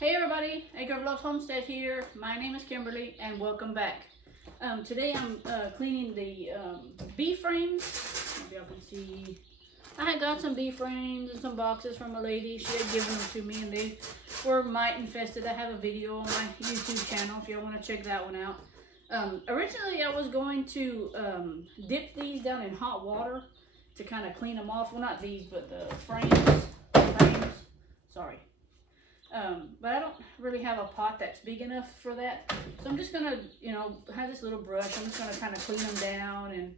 Hey everybody, Acre of Love Homestead here. My name is Kimberly and welcome back. Today I'm cleaning the bee frames. Maybe y'all can see. I had got some bee frames and some boxes from a lady. She had given them to me and they were mite infested. I have a video on my YouTube channel if y'all want to check that one out. Originally I was going to dip these down in hot water to kind of clean them off. Well, not these, but the frames. Sorry. But I don't really have a pot that's big enough for that. So I'm just gonna, have this little brush. I'm just gonna kind of clean them down and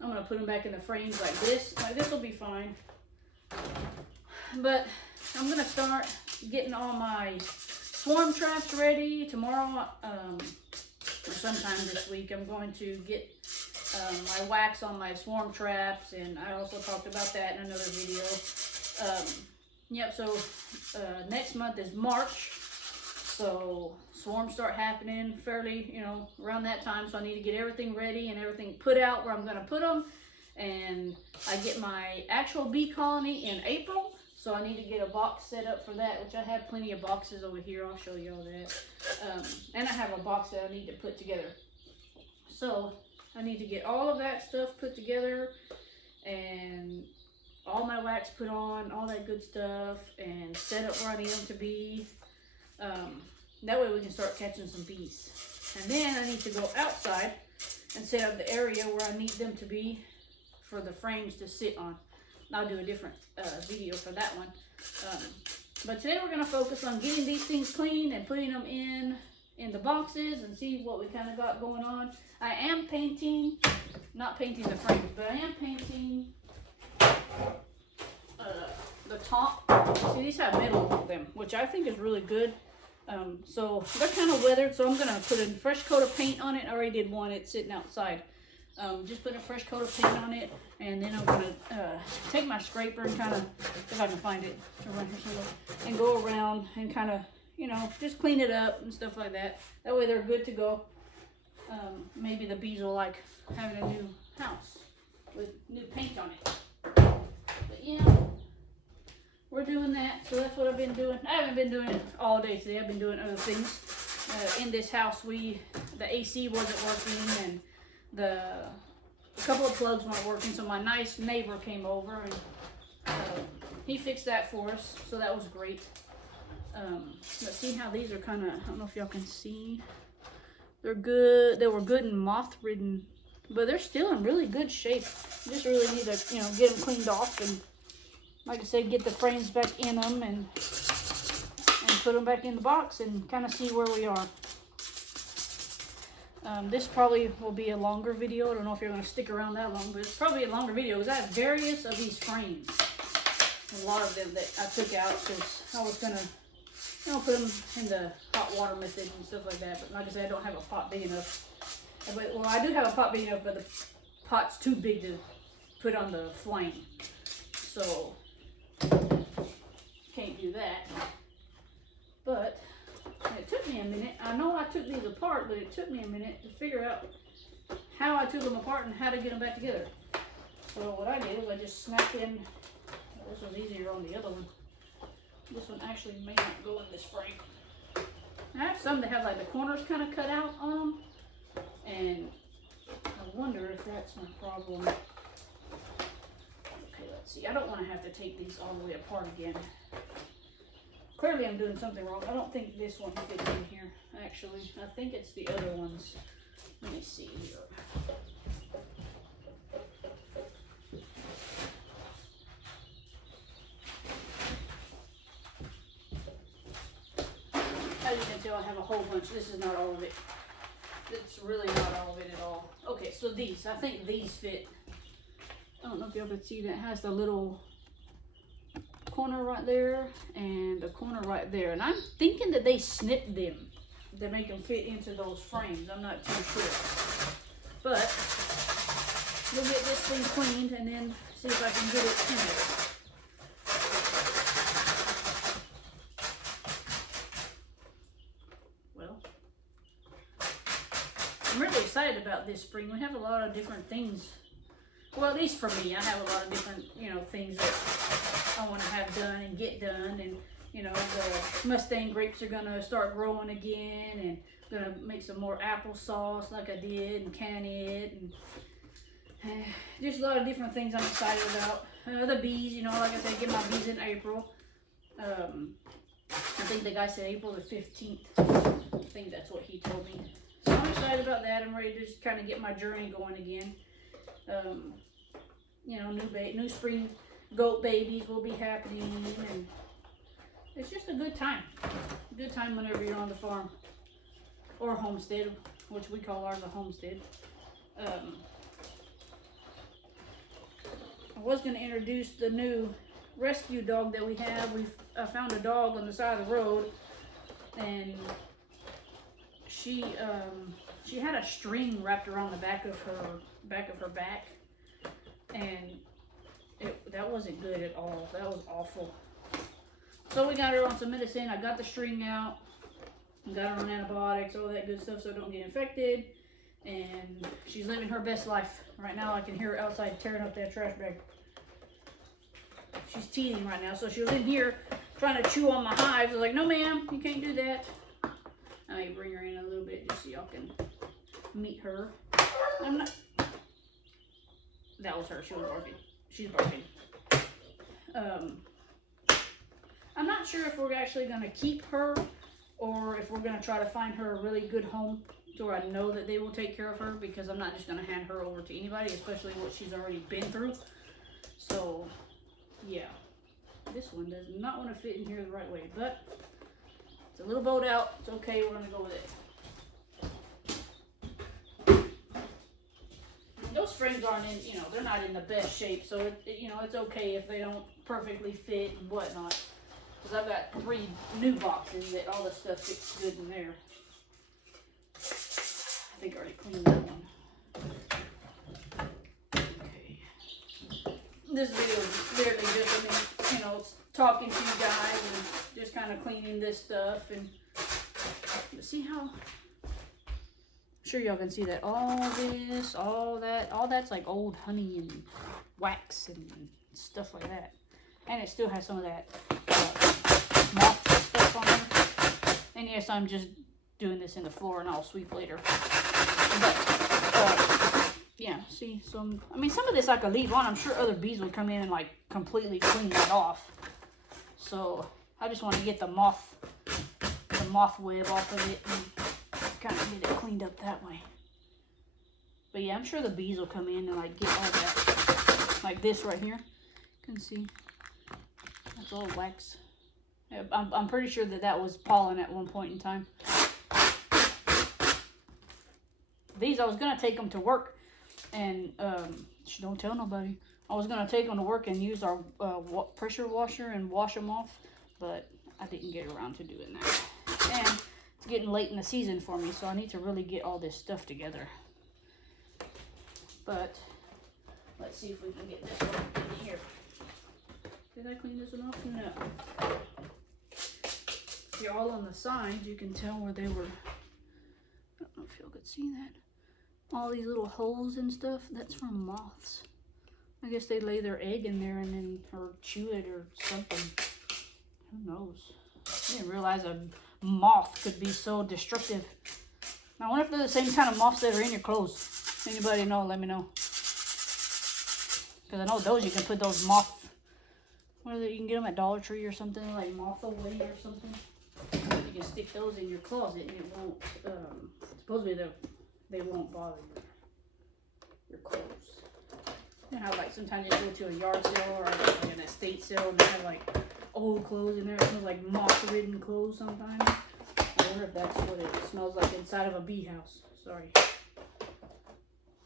I'm gonna put them back in the frames like this. Like this will be fine. But I'm gonna start getting all my swarm traps ready tomorrow, or sometime this week. I'm going to get my wax on my swarm traps, and I also talked about that in another video. Yep, so next month is March, so swarms start happening fairly, around that time. So I need to get everything ready and everything put out where I'm going to put them. And I get my actual bee colony in April, so I need to get a box set up for that, which I have plenty of boxes over here. I'll show you all that. And I have a box that I need to put together. So I need to get all of that stuff put together and all my wax put on, all that good stuff, and set up where I need them to be. That way we can start catching some bees. And then I need to go outside and set up the area where I need them to be for the frames to sit on. I'll do a different video for that one. But today we're going to focus on getting these things clean and putting them in the boxes and see what we kind of got going on. I am painting, not painting the frames, but I am painting the top. See, these have metal on them, which I think is really good. So they're kind of weathered, so I'm gonna put a fresh coat of paint on it. I already did one, it's sitting outside. Just put a fresh coat of paint on it, and then I'm gonna take my scraper and kind of, if I can find it, around here somewhere, and go around and kind of, just clean it up and stuff like that. That way they're good to go. Maybe the bees will like having a new house with new paint on it. But yeah, we're doing that. So that's what I've been doing. I haven't been doing it all day today. I've been doing other things. In this house, the AC wasn't working, and a couple of plugs weren't working. So my nice neighbor came over and he fixed that for us. So that was great. Let's see how these are kind of, I don't know if y'all can see. They're good. They were good and moth-ridden, but they're still in really good shape. You just really need to, get them cleaned off and, like I said, get the frames back in them and put them back in the box and kind of see where we are. This probably will be a longer video. I don't know if you're going to stick around that long, but it's probably a longer video because I have various of these frames. A lot of them that I took out because I was going to, put them in the hot water method and stuff like that. But like I said, I don't have a pot big enough. Well, I do have a pot big enough, but the pot's too big to put on the flame. So, can't do that. But it took me a minute. I know I took these apart, but it took me a minute to figure out how I took them apart and how to get them back together. So what I did was I just snapped in. This was easier on the other one. This one actually may not go in this frame. I have some that have like the corners kind of cut out on them, and I wonder if that's my problem. Okay, let's see. I don't want to have to take these all the way apart again. Clearly I'm doing something wrong. I don't think this one fits in here, actually. I think it's the other ones. Let me see here. As you can tell, I have a whole bunch. This is not all of it. It's really not all of it at all. Okay, so these. I think these fit. I don't know if y'all can see that. It has the little corner right there and the corner right there. And I'm thinking that they snipped them to make them fit into those frames. I'm not too sure. But we'll get this thing cleaned and then see if I can get it in there. I'm really excited about this spring. We have a lot of different things. Well, at least for me, I have a lot of different, things that I want to have done and get done. And You know, the Mustang grapes are gonna start growing again, and gonna make some more applesauce like I did, and can it, and just a lot of different things I'm excited about. The bees, you know, like I said, get my bees in April. I think the guy said April the 15th. I think that's what he told me. So I'm excited about that. I'm ready to just kind of get my journey going again. You know, new spring goat babies will be happening, and it's just a good time. A good time whenever you're on the farm or homestead, which we call ours a homestead. I was going to introduce the new rescue dog that we have. I found a dog on the side of the road, and she had a string wrapped around the back of her back, and that wasn't good at all. That was awful. So we got her on some medicine. I got the string out, got her on antibiotics, all that good stuff, so don't get infected. And she's living her best life right now. I can hear her outside tearing up that trash bag. She's teething right now, so she was in here trying to chew on my hives. I was like, no ma'am, you can't do that. I may bring her in a little bit just so y'all can meet her. That was her. She was barking. She's barking. I'm not sure if we're actually going to keep her or if we're going to try to find her a really good home to where I know that they will take care of her, because I'm not just going to hand her over to anybody, especially what she's already been through. So, yeah. This one does not want to fit in here the right way, but it's a little bowed out. It's okay. We're going to go with it. Those frames aren't in, you know, they're not in the best shape, so you know, it's okay if they don't perfectly fit and whatnot. Because I've got 3 new boxes that all the stuff fits good in there. I think I already cleaned that one. Okay. This video is literally just me, you know, talking to you guys and just kind of cleaning this stuff. And see how, I'm sure y'all can see that all this, all that's like old honey and wax and stuff like that. And it still has some of that moth stuff on there. And yes, I'm just doing this in the floor, and I'll sweep later. But yeah, see, I mean, some of this I could leave on. I'm sure other bees would come in and like completely clean that off. So I just want to get the moth web off of it and kind of get it cleaned up that way. But yeah, I'm sure the bees will come in and like get all that, like this right here. You can see that's all wax. I'm pretty sure that was pollen at one point in time. These, I was gonna take them to work, and don't tell nobody. I was gonna take them to work and use our pressure washer and wash them off, but I didn't get around to doing that. And it's getting late in the season for me, so I need to really get all this stuff together. But let's see if we can get this one in here. Did I clean this one off? No. You're all on the sides. You can tell where they were. I don't know if y'all could see that. All these little holes and stuff. That's from moths. I guess they lay their egg in there and then, or chew it or something. Who knows? I didn't realize a moth could be so destructive. I wonder if they're the same kind of moths that are in your clothes. Anybody know? Let me know. Because I know those, you can put those moth, you can get them at Dollar Tree or something, like Moth Away or something. You can stick those in your closet and it won't, supposedly they won't bother your clothes. You know how like sometimes you go to a yard sale or like an estate sale and they have like old clothes in there. It smells like moth-ridden clothes sometimes. I wonder if that's what it smells like inside of a bee house. Sorry.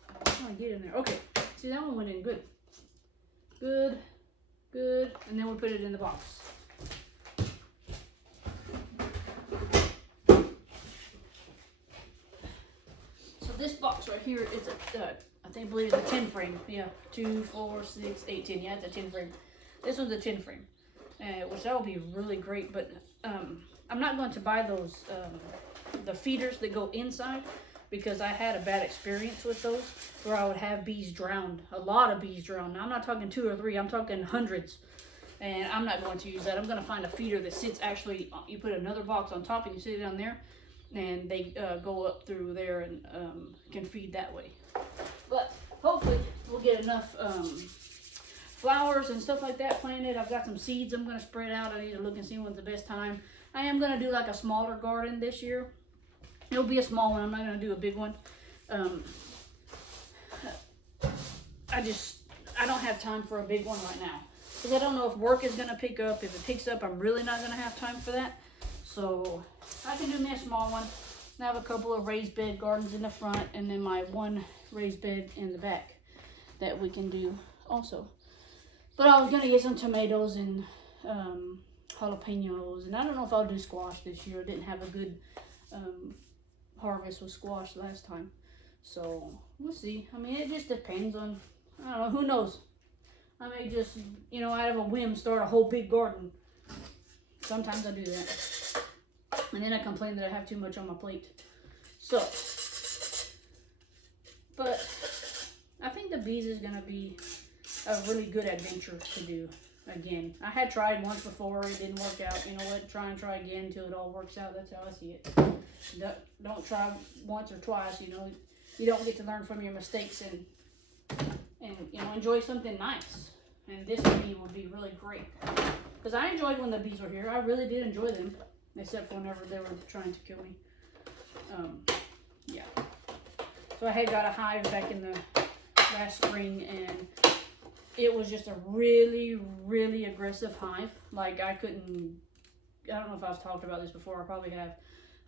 I'm trying to get in there. Okay. See, that one went in good. Good. Good. And then we put it in the box. So this box right here is I believe it's a 10 frame. Yeah. 2, 4, 6, 8, 10. Yeah, it's a 10 frame. This one's a 10 frame. Which that will be really great, but I'm not going to buy those the feeders that go inside, because I had a bad experience with those where I would have bees drowned, a lot of bees drowned. Now, I'm not talking 2 or 3, I'm talking hundreds, And I'm not going to use that. I'm going to find a feeder that sits actually, you put another box on top and you sit it on there, and they go up through there and can feed that way. But hopefully we'll get enough flowers and stuff like that planted. I've got some seeds I'm going to spread out. I need to look and see when's the best time. I am going to do like a smaller garden this year. It'll be a small one. I'm not going to do a big one. I don't have time for a big one right now. Because I don't know if work is going to pick up. If it picks up, I'm really not going to have time for that. So I can do me a small one. I have a couple of raised bed gardens in the front, and then my one raised bed in the back that we can do also. But I was going to get some tomatoes and jalapenos, and I don't know if I'll do squash this year. I didn't have a good harvest with squash last time. So we'll see. I mean, it just depends on, I don't know, who knows. I may just, you know, out of a whim, start a whole big garden. Sometimes I do that. And then I complain that I have too much on my plate. So, but I think the bees is going to be a really good adventure to do again. I had tried once before. It didn't work out. You know what? Try again until it all works out. That's how I see it. Don't try once or twice. You know, you don't get to learn from your mistakes and you know, enjoy something nice. And this bee would be really great. Because I enjoyed when the bees were here. I really did enjoy them. Except for whenever they were trying to kill me. Yeah. So I had got a hive back in the last spring, and it was just a really, really aggressive hive. Like I don't know if I've talked about this before. I probably have.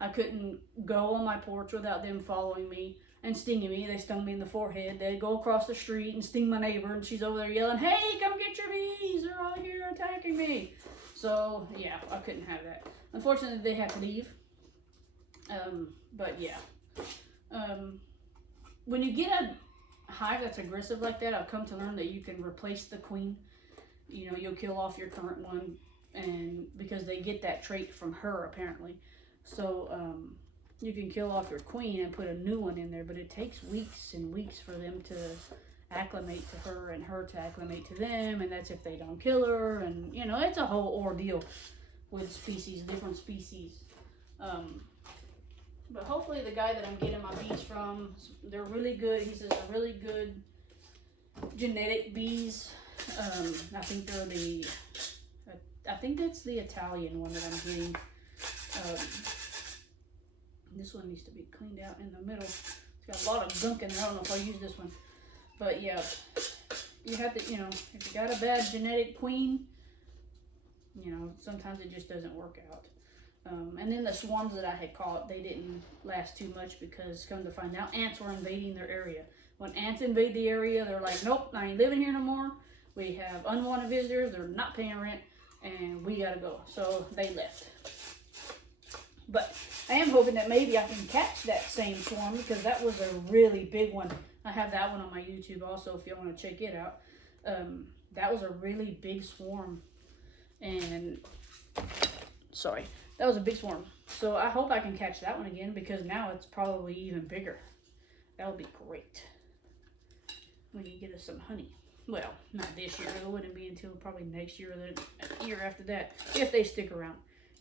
I couldn't go on my porch without them following me and stinging me. They stung me in the forehead. They'd go across the street and sting my neighbor, and she's over there yelling, "Hey, come get your bees! They're all here attacking me!" So yeah, I couldn't have that. Unfortunately, they had to leave. But yeah, when you get a hive that's aggressive like that, I've come to learn that you can replace the queen. You know, you'll kill off your current one, and because they get that trait from her apparently. So you can kill off your queen and put a new one in there, but it takes weeks and weeks for them to acclimate to her and her to acclimate to them, and that's if they don't kill her, and you know, it's a whole ordeal with species, different species. But hopefully the guy that I'm getting my bees from, they're really good. He says they're really good genetic bees. I think they're I think that's the Italian one that I'm getting. This one needs to be cleaned out in the middle. It's got a lot of gunk in there. I don't know if I'll use this one. But yeah, you have to, you know, if you got a bad genetic queen, you know, sometimes it just doesn't work out. And then the swarms that I had caught, they didn't last too much because, come to find out, ants were invading their area. When ants invade the area, they're like, nope, I ain't living here no more. We have unwanted visitors, they're not paying rent, and we gotta go. So they left. But I am hoping that maybe I can catch that same swarm, because that was a really big one. I have that one on my YouTube also if y'all want to check it out. That was a really big swarm. And, sorry, that was a big swarm. So I hope I can catch that one again, because now it's probably even bigger. That would be great. We can get us some honey. Well, not this year. It wouldn't be until probably next year or the year after that, if they stick around.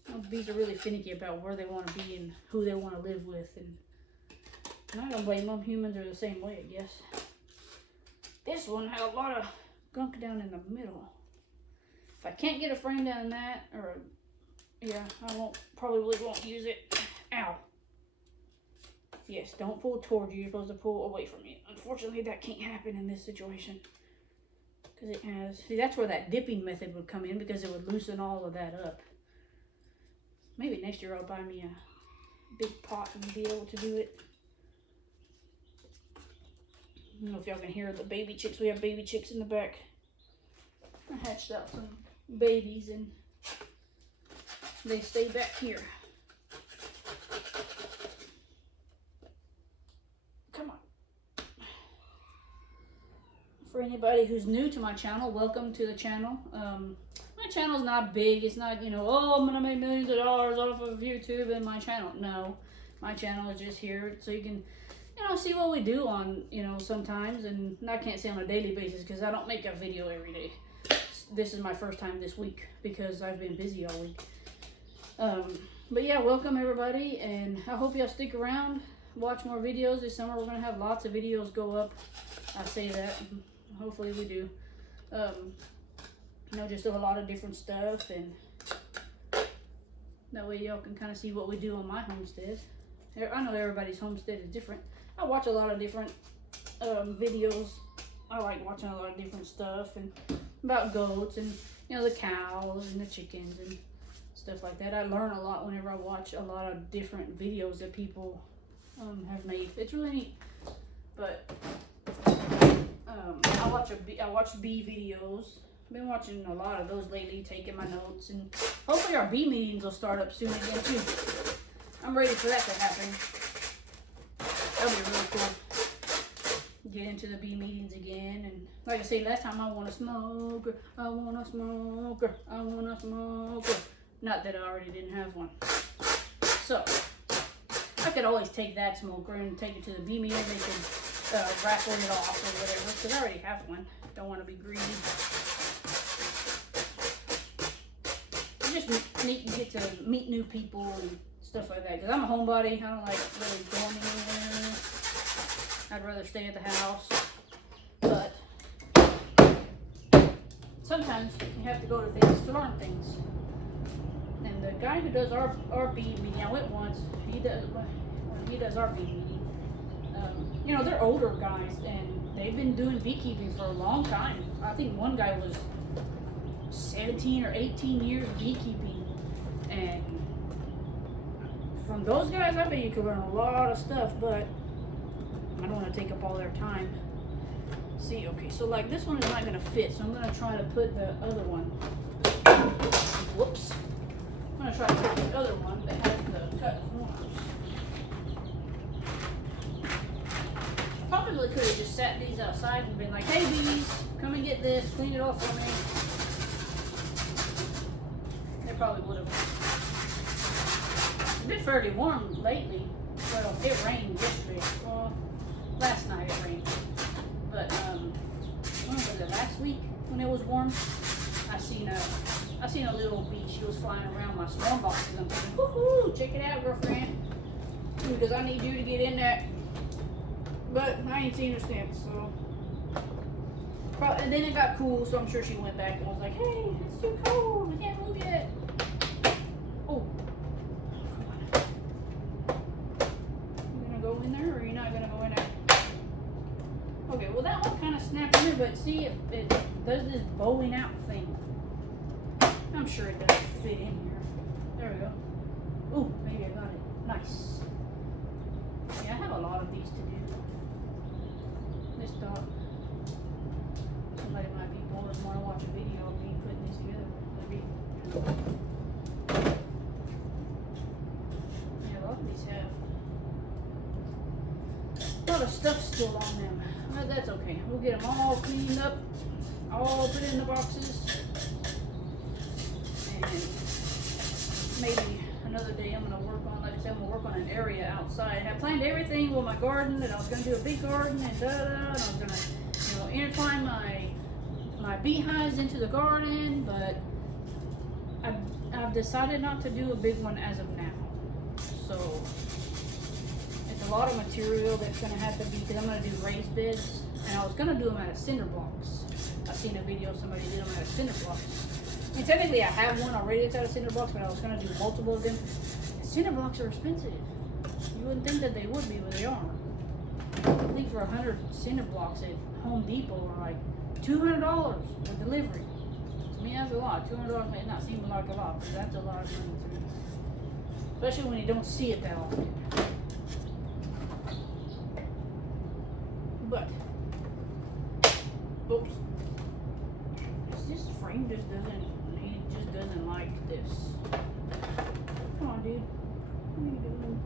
You know, bees are really finicky about where they want to be and who they want to live with. And I don't blame them. Humans are the same way, I guess. This one had a lot of gunk down in the middle. If I can't get a frame down in that, or yeah, I probably won't use it. Ow. Yes, don't pull towards you. You're supposed to pull away from you. Unfortunately, that can't happen in this situation. Because it has, see, that's where that dipping method would come in, because it would loosen all of that up. Maybe next year I'll buy me a big pot and be able to do it. I don't know if y'all can hear the baby chicks. We have baby chicks in the back. I hatched out some babies and they stay back here. Come on. For anybody who's new to my channel, welcome to the channel. My channel's not big. It's not, you know, oh, I'm gonna make millions of dollars off of YouTube and my channel. No, my channel is just here so you can, you know, see what we do on, you know, sometimes. And I can't say on a daily basis because I don't make a video every day. It's this is my first time this week because I've been busy all week. But yeah, welcome everybody, and I hope y'all stick around, watch more videos. This summer we're gonna have lots of videos go up. I say that, hopefully we do. You know, just a lot of different stuff, and that way y'all can kind of see what we do on my homestead. I know everybody's homestead is different. I watch a lot of different videos. I like watching a lot of different stuff, and about goats, and you know, the cows and the chickens and stuff like that. I learn a lot whenever I watch a lot of different videos that people have made. It's really neat. But I watch bee videos. I've been watching a lot of those lately, taking my notes, and hopefully our bee meetings will start up soon again too. I'm ready for that to happen. That'll be really cool. Get into the bee meetings again, and like I said last time, I want a smoker, I want a smoker, I want a smoker. Not that I already didn't have one. So I could always take that smoker and take it to the bee meeting. They could raffle it off or whatever, because I already have one. Don't want to be greedy. It's just neat to get to meet new people and stuff like that. Because I'm a homebody. I don't like really going anywhere. I'd rather stay at the house. But sometimes you have to go to things to learn things. And the guy who does our bee meeting, I went once. He does our bee meeting. You know, they're older guys, and they've been doing beekeeping for a long time. I think one guy was 17 or 18 years beekeeping, and from those guys, I bet you could learn a lot of stuff, but I don't want to take up all their time. See, okay, so like this one is not going to fit, so I'm going to try to put the other one. Whoops. I'm going to try to put the other one that has the cut corners. Probably could have just sat these outside and been like, hey bees, come and get this, clean it off for me. They probably would have. It's been fairly warm lately. Well, it rained yesterday. Well, last night it rained. But when was it, last week when it was warm? I seen a little bee. She was flying around my swarm boxes. I'm thinking, woohoo, check it out, girlfriend. Because I need you to get in that. But I ain't seen her since, so. And then it got cool, so I'm sure she went back and was like, hey, it's too cold, I can't move yet. Oh. You gonna go in there, or are you not gonna go in there? Okay, well that one kind of snapped in there, but see, it does this bowing out thing. I'm sure it doesn't fit in here. There we go. Ooh, maybe I got it. Nice. Yeah, I have a lot of these to do. This dog. Somebody might be bored and want to watch a video of me putting these together. Maybe. Yeah, a lot of these have a lot of stuff still on them. But that's okay. We'll get them all cleaned up, all put in the boxes. And maybe another day I'm going to work on, like I said, I'm going to work on an area outside. I had planned everything with my garden, that I was going to do a big garden, and and I was going to, you know, intertwine my beehives into the garden, but I've decided not to do a big one as of now. So it's a lot of material that's going to have to be, because I'm going to do raised beds, and I was going to do them out of cinder blocks. I've seen a video somebody did them out of cinder blocks. I mean, technically I have one already that's out of cinder blocks, but I was going to do multiple of them. Cinder blocks are expensive. You wouldn't think that they would be, but they are. I think for 100 cinder blocks at Home Depot are like $200 with delivery. To me, that's a lot. $200 may not seem like a lot, but that's a lot of money too. Especially when you don't see it that often. But, oops. This frame just doesn't like this. Come on, dude. What are you doing?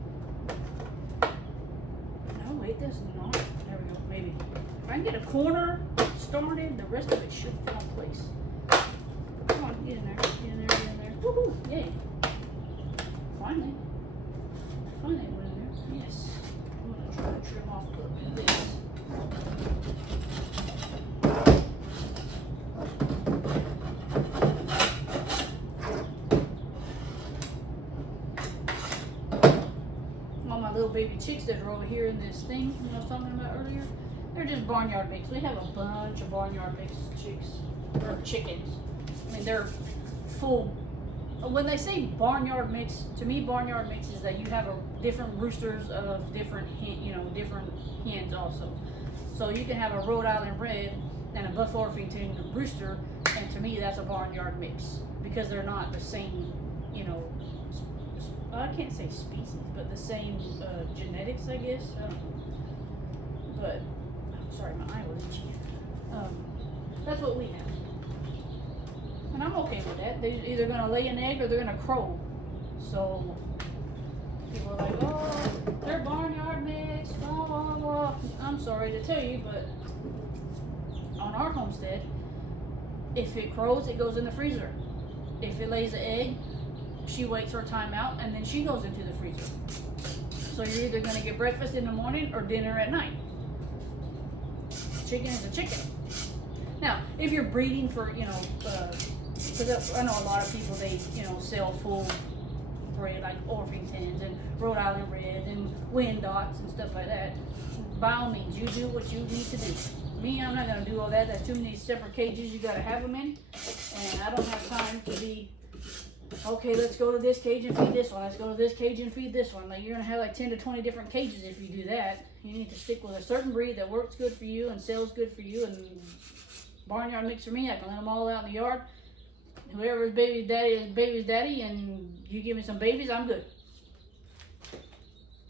No, wait, that's not. There we go, maybe. If I can get a corner started, the rest of it should fall in place. Come on, get in there, get in there, get in there. Woohoo, yay. Finally. Finally it went in there. Yes. I'm gonna try to trim off a little bit of this. little baby chicks that are over here in this thing I was talking about earlier, they're just barnyard mix. We have a bunch of barnyard mix chicks, or chickens. I mean, they're full. When they say barnyard mix, to me, barnyard mix is that you have different roosters of different different hens also. So you can have a Rhode Island Red and a Buff Orpington rooster, and to me, that's a barnyard mix because they're not the same, I can't say species, but the same genetics, I guess. But sorry, my eye was itchy. That's what we have. And I'm okay with that. They're either going to lay an egg or they're going to crow. So people are like, oh, they're barnyard mix, blah, blah, blah. I'm sorry to tell you, but on our homestead, if it crows, it goes in the freezer. If it lays an egg, she waits her time out and then she goes into the freezer. So you're either going to get breakfast in the morning or dinner at night. Chicken is a chicken. Now, if you're breeding for, because I know a lot of people, they, sell full bred, like Orpingtons and Rhode Island Reds and Wyandottes and stuff like that. By all means, you do what you need to do. Me, I'm not going to do all that. That's too many separate cages you got to have them in. And I don't have time to be, okay, let's go to this cage and feed this one. Let's go to this cage and feed this one. Like, you're going to have like 10 to 20 different cages if you do that. You need to stick with a certain breed that works good for you and sells good for you. And barnyard mix for me, I can let them all out in the yard. Whoever's baby's daddy is baby's daddy, and you give me some babies, I'm good.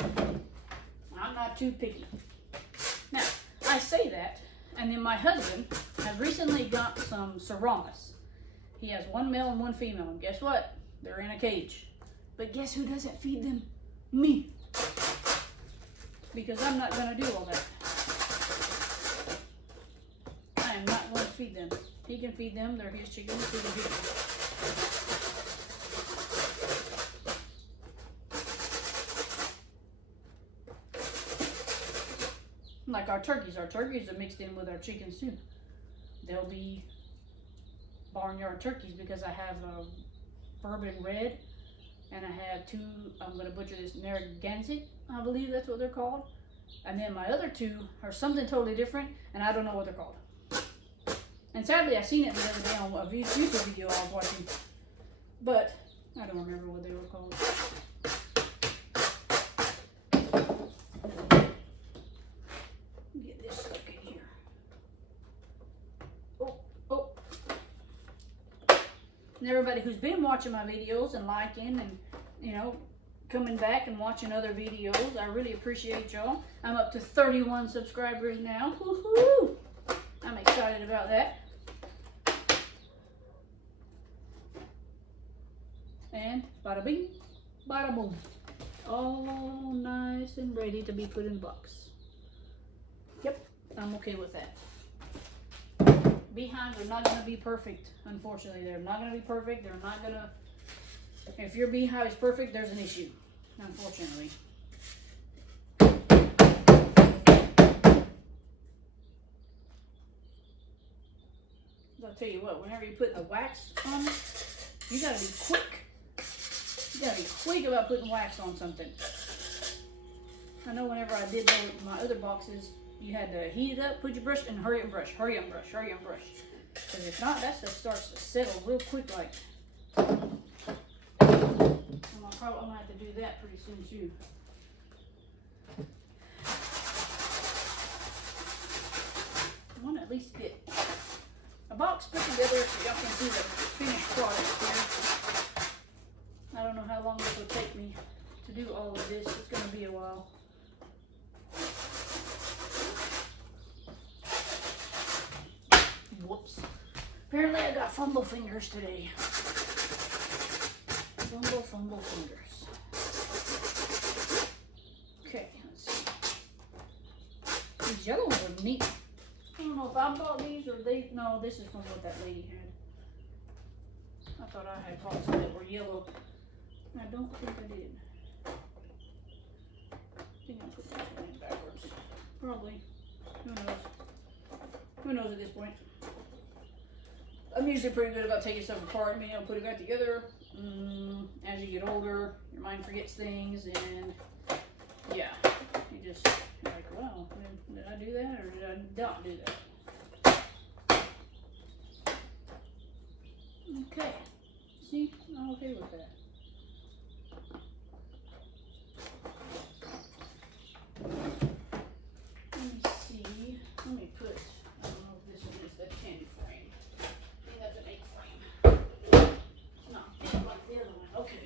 I'm not too picky. Now, I say that, and then my husband has recently got some serranos. He has one male and one female, and guess what? They're in a cage. But guess who doesn't feed them? Me. Because I'm not going to do all that. I am not going to feed them. He can feed them. They're his chickens. He can feed them. Like our turkeys. Our turkeys are mixed in with our chickens too. They'll be barnyard turkeys because I have a bourbon red and I have two, I'm going to butcher this, Narragansett, I believe that's what they're called. And then my other two are something totally different and I don't know what they're called. And sadly, I seen it the other day on a YouTube video I was watching, but I don't remember what they were called. Get this stuck in here. Oh. And everybody who's been watching my videos and liking and, coming back and watching other videos, I really appreciate y'all. I'm up to 31 subscribers now. Woohoo! I'm excited about that. And bada bing, bada boom. All nice and ready to be put in a box. Yep, I'm okay with that. Beehives are not going to be perfect, unfortunately. They're not going to be perfect. They're not going to... If your beehive is perfect, there's an issue, unfortunately. I'll tell you what, whenever you put the wax on it, you gotta be quick. You gotta be quick about putting wax on something. I know whenever I did my other boxes, you had to heat it up, put your brush, and hurry up and brush, hurry up and brush, hurry up and brush. Because if not, that stuff starts to settle real quick like. I'm gonna have to do that pretty soon too. I want to at least get a box put together so y'all can see the finished product here. I don't know how long this will take me to do all of this. It's going to be a while. Whoops. Apparently I got fumble fingers today. Fumble fingers. Okay, let's see. These yellow ones are neat. I don't know if I bought these or they, no, this is from what that lady had. I thought I had bought some that were yellow. I don't think I did. I think I put this one in backwards. Probably. Who knows? Who knows at this point? I'm usually pretty good about taking stuff apart and being able to put it back together. As you get older, your mind forgets things, and yeah, you just like, well, did I do that or did I not do that? Okay, see, I'm okay with that. Let me see, let me put, I don't know if this one is the 10 frame. I think that's an 8 frame. It's not big like the other one, okay.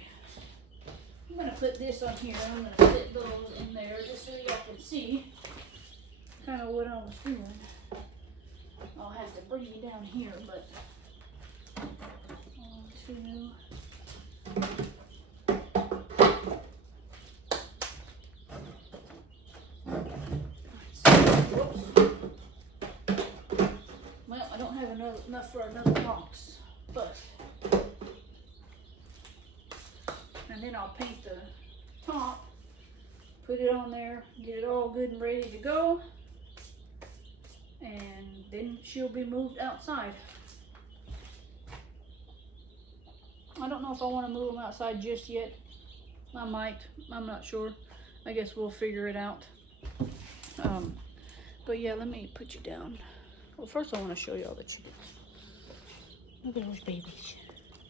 I'm gonna put this on here, I'm gonna fit those in there just so y'all can see kind of what I was doing. I'll have to bring you down here, but 1, 2. Well, I don't have enough for another box, but, and then I'll paint the top, put it on there, get it all good and ready to go, and then she'll be moved outside. I don't know if I want to move them outside just yet. I might, I'm not sure. I guess we'll figure it out. But yeah, let me put you down. Well, first I want to show you all the chickens. Look at those babies.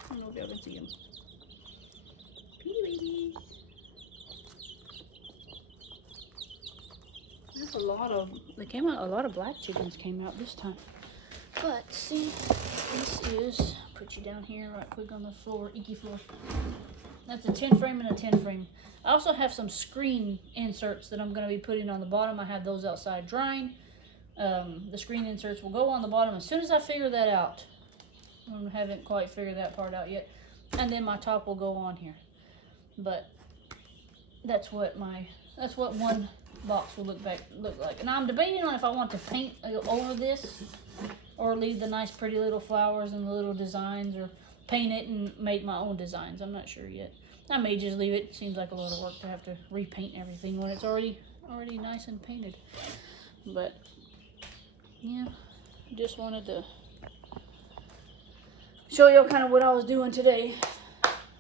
I don't know if y'all can see them. Pretty babies. There's a lot of, a lot of black chickens came out this time. But see, this is, put you down here, right quick on the floor, icky floor. That's a 10 frame and a 10 frame. I also have some screen inserts that I'm going to be putting on the bottom. I have those outside drying. The screen inserts will go on the bottom as soon as I figure that out. I haven't quite figured that part out yet. And then my top will go on here. But that's what one box will look like. And I'm debating on if I want to paint over this or leave the nice pretty little flowers and the little designs, or paint it and make my own designs. I'm not sure yet. I may just leave it. Seems like a lot of work to have to repaint everything when it's already nice and painted. But yeah, just wanted to show you kind of what I was doing today.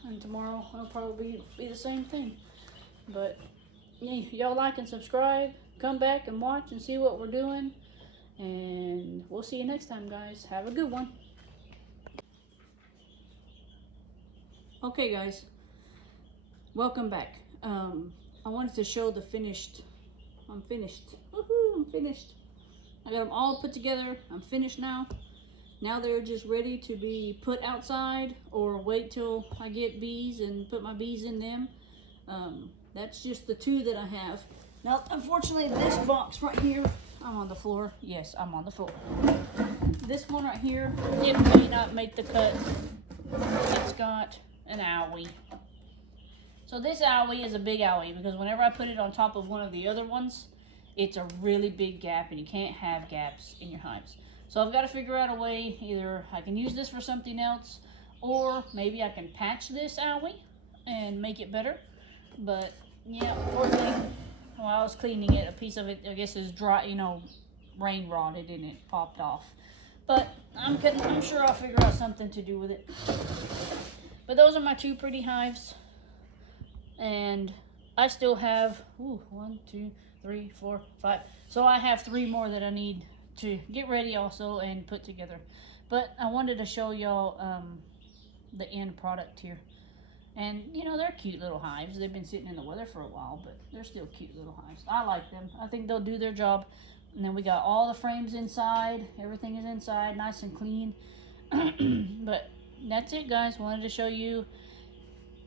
And tomorrow I'll probably be the same thing. But yeah, y'all like and subscribe. Come back and watch and see what we're doing. And we'll see you next time, guys. Have a good one. Okay, guys. Welcome back. I wanted to show the finished. I'm finished. Woohoo! I'm finished. I got them all put together. I'm finished now. Now they're just ready to be put outside, or wait till I get bees and put my bees in them. That's just the 2 that I have. Now, unfortunately, this box right here, I'm on the floor. Yes, I'm on the floor. This one right here, it may not make the cut. It's got an owie. So this owie is a big owie because whenever I put it on top of one of the other ones, it's a really big gap, and you can't have gaps in your hives. So I've got to figure out a way. Either I can use this for something else, or maybe I can patch this owie and make it better. But yeah, poor thing. While I was cleaning it, a piece of it, I guess, is dry, rain rotted and it popped off. But I'm sure I'll figure out something to do with it. But those are my 2 pretty hives. And I still have, 1, 2, 3, 4, 5. So I have 3 more that I need to get ready also and put together. But I wanted to show y'all the end product here. And, they're cute little hives. They've been sitting in the weather for a while, but they're still cute little hives. I like them. I think they'll do their job. And then we got all the frames inside. Everything is inside, nice and clean. But that's it, guys. Wanted to show you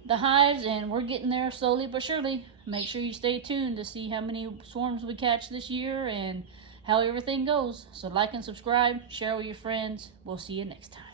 the hives, and we're getting there slowly but surely. Make sure you stay tuned to see how many swarms we catch this year and how everything goes. So like and subscribe, share with your friends. We'll see you next time.